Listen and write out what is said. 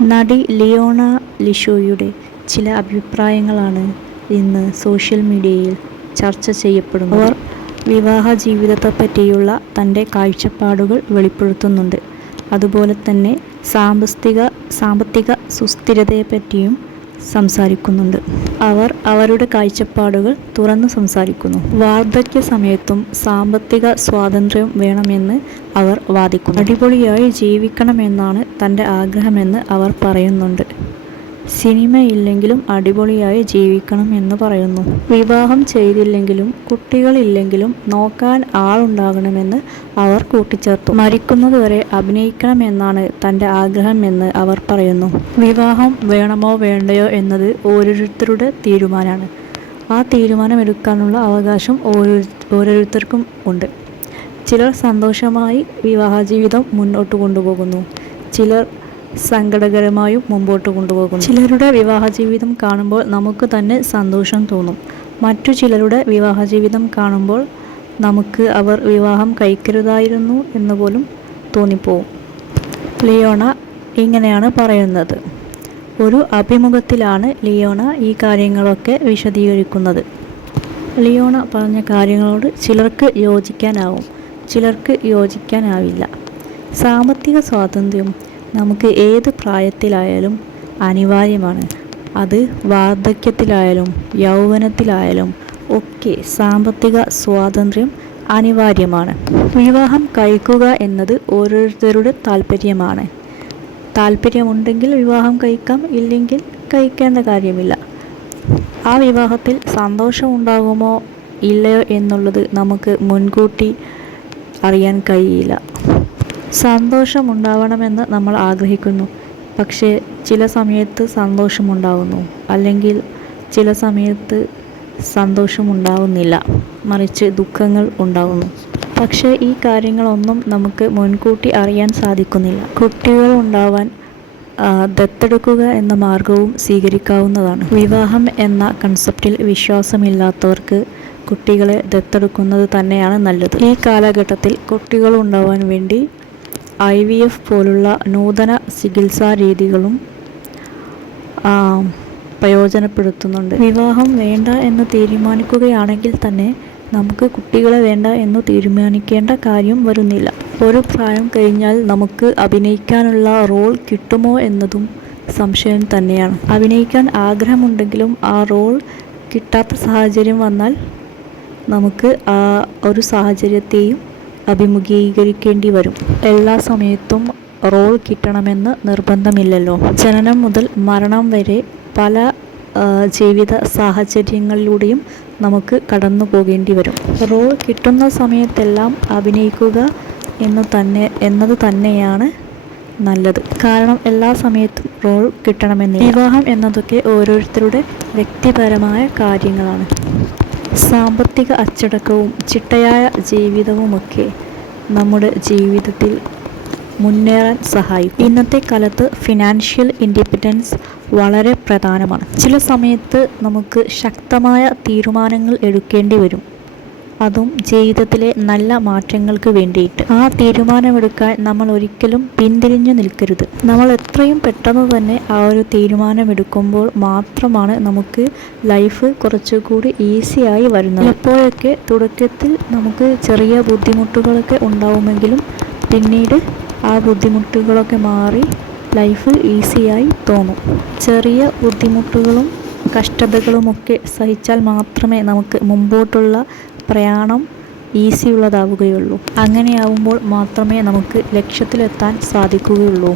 നടി ലിയോണ ലിഷോയുടെ ചില അഭിപ്രായങ്ങളാണ് ഇന്ന് സോഷ്യൽ മീഡിയയിൽ ചർച്ച ചെയ്യപ്പെടുന്നത്. അവർ വിവാഹ ജീവിതത്തെപ്പറ്റിയുള്ള തൻ്റെ കാഴ്ചപ്പാടുകൾ വെളിപ്പെടുത്തുന്നുണ്ട്. അതുപോലെ തന്നെ സാമ്പത്തിക സുസ്ഥിരതയെപ്പറ്റിയും സംസാരിക്കുന്നുണ്ട്. അവർ അവരുടെ കാഴ്ചപ്പാടുകൾ തുറന്നു സംസാരിക്കുന്നു. വാർദ്ധക്യ സമയത്തും സാമ്പത്തിക സ്വാതന്ത്ര്യം വേണമെന്ന് അവർ വാദിക്കുന്നു. അടിപൊളിയായി ജീവിക്കണമെന്നാണ് തൻ്റെ ആഗ്രഹമെന്ന് അവർ പറയുന്നുണ്ട്. സിനിമയില്ലെങ്കിലും അടിപൊളിയായി ജീവിക്കണം എന്ന് പറയുന്നു. വിവാഹം ചെയ്തില്ലെങ്കിലും കുട്ടികളില്ലെങ്കിലും നോക്കാൻ ആളുണ്ടാകണമെന്ന് അവർ കൂട്ടിച്ചേർത്തു. മരിക്കുന്നതുവരെ അഭിനയിക്കണമെന്നാണ് തൻ്റെ ആഗ്രഹമെന്ന് അവർ പറയുന്നു. വിവാഹം വേണമോ വേണ്ടയോ എന്നത് ഓരോരുത്തരുടെ തീരുമാനമാണ്. ആ തീരുമാനമെടുക്കാനുള്ള അവകാശം ഓരോരുത്തർക്കും ഉണ്ട്. ചിലർ സന്തോഷമായി വിവാഹ ജീവിതം മുന്നോട്ട് കൊണ്ടുപോകുന്നു. ചിലർ സങ്കടകരമായും മുമ്പോട്ട് കൊണ്ടുപോകുന്നു. ചിലരുടെ വിവാഹ ജീവിതം കാണുമ്പോൾ നമുക്ക് തന്നെ സന്തോഷം തോന്നും. മറ്റു ചിലരുടെ വിവാഹ ജീവിതം കാണുമ്പോൾ നമുക്ക് അവർ വിവാഹം കഴിക്കരുതായിരുന്നു എന്ന് പോലും തോന്നിപ്പോവും. ലിയോണ ഇങ്ങനെയാണ് പറയുന്നത്. ഒരു അഭിമുഖത്തിലാണ് ലിയോണ ഈ കാര്യങ്ങളൊക്കെ വിശദീകരിക്കുന്നത്. ലിയോണ പറഞ്ഞ കാര്യങ്ങളോട് ചിലർക്ക് യോജിക്കാനാവും, ചിലർക്ക് യോജിക്കാനാവില്ല. സാമ്പത്തിക സ്വാതന്ത്ര്യം നമുക്ക് ഏത് പ്രായത്തിലായാലും അനിവാര്യമാണ്. അത് വാർദ്ധക്യത്തിലായാലും യൗവനത്തിലായാലും ഒക്കെ സാമ്പത്തിക സ്വാതന്ത്ര്യം അനിവാര്യമാണ്. വിവാഹം കഴിക്കുക എന്നത് ഓരോരുത്തരുടെ താല്പര്യമാണ്. താല്പര്യമുണ്ടെങ്കിൽ വിവാഹം കഴിക്കാം, ഇല്ലെങ്കിൽ കഴിക്കേണ്ട കാര്യമില്ല. ആ വിവാഹത്തിൽ സന്തോഷമുണ്ടാകുമോ ഇല്ലയോ എന്നുള്ളത് നമുക്ക് മുൻകൂട്ടി അറിയാൻ കഴിയില്ല. സന്തോഷമുണ്ടാവണമെന്ന് നമ്മൾ ആഗ്രഹിക്കുന്നു, പക്ഷേ ചില സമയത്ത് സന്തോഷമുണ്ടാകുന്നു, അല്ലെങ്കിൽ ചില സമയത്ത് സന്തോഷമുണ്ടാവുന്നില്ല, മറിച്ച് ദുഃഖങ്ങൾ ഉണ്ടാകുന്നു. പക്ഷേ ഈ കാര്യങ്ങളൊന്നും നമുക്ക് മുൻകൂട്ടി അറിയാൻ സാധിക്കുന്നില്ല. കുട്ടികൾ ഉണ്ടാവാൻ ദത്തെടുക്കുക എന്ന മാർഗവും സ്വീകരിക്കാവുന്നതാണ്. വിവാഹം എന്ന കൺസെപ്റ്റിൽ വിശ്വാസമില്ലാത്തവർക്ക് കുട്ടികളെ ദത്തെടുക്കുന്നത് തന്നെയാണ് നല്ലത്. ഈ കാലഘട്ടത്തിൽ കുട്ടികൾ ഉണ്ടാവാൻ വേണ്ടി IVF പോലുള്ള നൂതന ചികിത്സാ രീതികളും പ്രയോജനപ്പെടുത്തുന്നുണ്ട്. വിവാഹം വേണ്ട എന്ന് തീരുമാനിക്കുകയാണെങ്കിൽ തന്നെ നമുക്ക് കുട്ടികളെ വേണ്ട എന്ന് തീരുമാനിക്കേണ്ട കാര്യം വരുന്നില്ല. ഒരു പ്രായം കഴിഞ്ഞാൽ നമുക്ക് അഭിനയിക്കാനുള്ള റോൾ കിട്ടുമോ എന്നതും സംശയം തന്നെയാണ്. അഭിനയിക്കാൻ ആഗ്രഹമുണ്ടെങ്കിലും ആ റോൾ കിട്ടാത്ത സാഹചര്യം വന്നാൽ നമുക്ക് ആ ഒരു സാഹചര്യത്തെയും അഭിമുഖീകരിക്കേണ്ടി വരും. എല്ലാ സമയത്തും റോൾ കിട്ടണമെന്ന് നിർബന്ധമില്ലല്ലോ. ജനനം മുതൽ മരണം വരെ പല ജീവിത സാഹചര്യങ്ങളിലൂടെയും നമുക്ക് കടന്നു പോകേണ്ടി വരും. റോൾ കിട്ടുന്ന സമയത്തെല്ലാം അഭിനയിക്കുക എന്നത് തന്നെയാണ് നല്ലത്. കാരണം എല്ലാ സമയത്തും റോൾ കിട്ടണമെന്നില്ല. വിവാഹം എന്നതൊക്കെ ഓരോരുത്തരുടെ വ്യക്തിപരമായ കാര്യങ്ങളാണ്. സാമ്പത്തിക അച്ചടക്കവും ചിട്ടയായ ജീവിതവുമൊക്കെ നമ്മുടെ ജീവിതത്തിൽ മുന്നേറാൻ സഹായിക്കും. ഇന്നത്തെ കാലത്ത് ഫിനാൻഷ്യൽ ഇൻഡിപെൻഡൻസ് വളരെ പ്രധാനമാണ്. ചില സമയത്ത് നമുക്ക് ശക്തമായ തീരുമാനങ്ങൾ എടുക്കേണ്ടി വരും, അതും ജീവിതത്തിലെ നല്ല മാറ്റങ്ങൾക്ക് വേണ്ടിയിട്ട്. ആ തീരുമാനമെടുക്കാൻ നമ്മൾ ഒരിക്കലും പിന്തിരിഞ്ഞു നിൽക്കരുത്. നമ്മൾ എത്രയും പെട്ടെന്ന് തന്നെ ആ ഒരു തീരുമാനമെടുക്കുമ്പോൾ മാത്രമാണ് നമുക്ക് ലൈഫ് കുറച്ചുകൂടി ഈസിയായി വരുന്നത്. എപ്പോഴൊക്കെ തുടക്കത്തിൽ നമുക്ക് ചെറിയ ബുദ്ധിമുട്ടുകളൊക്കെ ഉണ്ടാവുമെങ്കിലും പിന്നീട് ആ ബുദ്ധിമുട്ടുകളൊക്കെ മാറി ലൈഫ് ഈസിയായി തോന്നും. ചെറിയ ബുദ്ധിമുട്ടുകളും കഷ്ടതകളുമൊക്കെ സഹിച്ചാൽ മാത്രമേ നമുക്ക് മുമ്പോട്ടുള്ള പ്രയാണം ഈസിയുള്ളതാവുകയുള്ളൂ. അങ്ങനെയാവുമ്പോൾ മാത്രമേ നമുക്ക് ലക്ഷ്യത്തിലെത്താൻ സാധിക്കുകയുള്ളൂ.